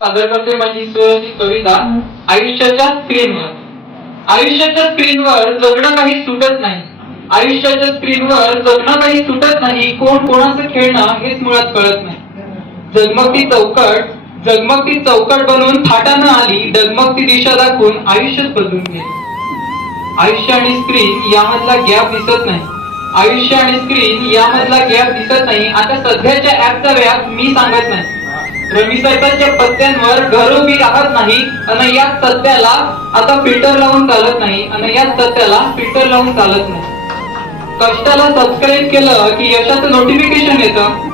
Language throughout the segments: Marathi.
सादर करते माझी सुरची कविता आयुष्याच्या स्क्रीनवर. आयुष्याच्या स्क्रीनवर जगणं काही सुटत नाही. आयुष्याच्या स्क्रीनवर जगणं काही सुटत नाही. कोण कोणाचं खेळणं हेच मुळात कळत नाही. जगमगती चौकट जगमगती चौकट बनवून फाटानं आली डगमगती दिशा दाखवून आयुष्यच बदलून गेले. आयुष्य आणि स्क्रीन यामधला गॅप दिसत नाही. आयुष्य आणि स्क्रीन यामधला गॅप दिसत नाही. आता सध्याच्या ऍपचा व्याप मी सांगत नाही. रवी सरकारच्या पत्त्यांवर घरोबी राहत नाही आणि याच सत्याला आता फिल्टर लावून चालत नाही आणि याच सत्याला फिल्टर लावून चालत नाही. कष्टाला सबस्क्राईब केलं की यशाचं नोटिफिकेशन येतं.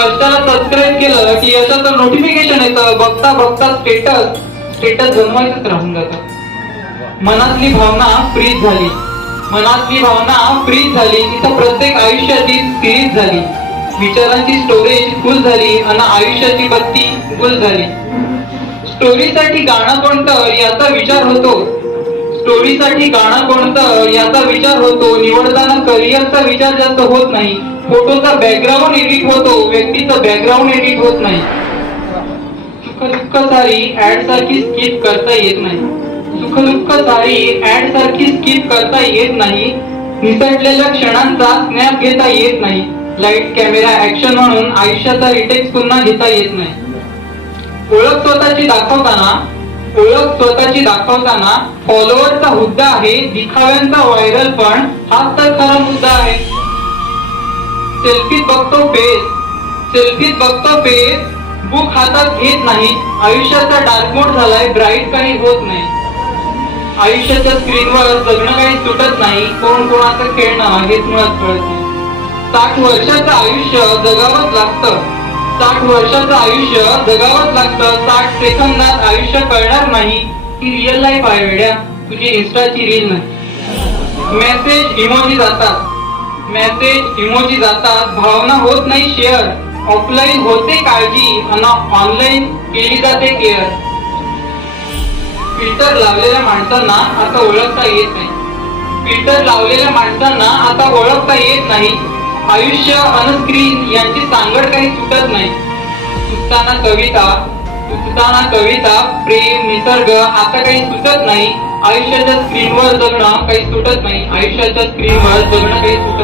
कष्टाला सबस्क्राईब केलं की याचं तर नोटिफिकेशन येतं. बघता बघता स्टेटस स्टेटस बनवायचंच राहून जातं. मनातली भावना फ्रीज झाली. मनातली भावना फ्रीज झाली. तिथं प्रत्येक आयुष्याची सिरीज झाली. विचारांची स्टोरेज फुल झाली आणि आयुष्याची बत्ती फुल झाली. स्टोरीसाठी गाणं कोणतं याचा विचार होतो. स्टोरीसाठी गाणं कोणतं याचा विचार होतो. करिअरचा विचार जास्त होत नाही. फोटोचा बॅकग्राऊंड एडिट होतो व्यक्तीचा बॅकग्राऊंड एडिट होत नाही. सुखदुःख सारी ऍड सारखी स्किप करता येत नाही. सुखदुःख सारी ऍड सारखी स्किप करता येत नाही. निसटलेल्या क्षणांचा स्नॅप घेता येत नाही. लाइट कॅमेरा ऍक्शन म्हणून आयुष्याचा रिटेक्स पुन्हा घेता येत नाही. ओळख स्वतःची दाखवताना ओळख स्वतःची दाखवताना फॉलोअरचा हुद्दा आहे दिखाव्यांचा व्हायरल पण हाच तर खरा मुद्दा आहे. सेल्फीत बघतो फेस सेल्फीत बघतो फेस बुक हातात घेत नाही. आयुष्याचा डार्क मोड झालाय ब्राईट काही होत नाही. आयुष्याच्या स्क्रीनवर जगणं काही सुटत नाही. कोण कोणाचं खेळणं हेच मुळात कळत नाही. साठ वर्षाचं आयुष्य जगावंच लागतं. साठ वर्षाचं आयुष्य जगावंच लागतं. साठ सेकंदात आयुष्य कळणार नाही. ही रिअल लाईफ आहे वेड्या. तुझी इन्स्टाची रील नाही. मेसेज इमोजी जातात. मेसेज इमोजी जातात. भावना होत नाही शेअर ऑफलाईन होते काळजी आणि ऑनलाईन केली जाते केअर फिल्टर लावलेल्या माणसांना आता ओळखता येत नाही. फिल्टर लावलेल्या माणसांना आता ओळखता येत नाही. आयुष्य अन स्क्रीन यांची सांगड काही सुटत नाही. सुचताना कविता सुचताना कविता प्रेम निसर्ग आता काही सुटत नाही. आयुष्याच्या स्क्रीनवर जगणं काही सुटत नाही. आयुष्याच्या स्क्रीनवर जगणं काही सुटत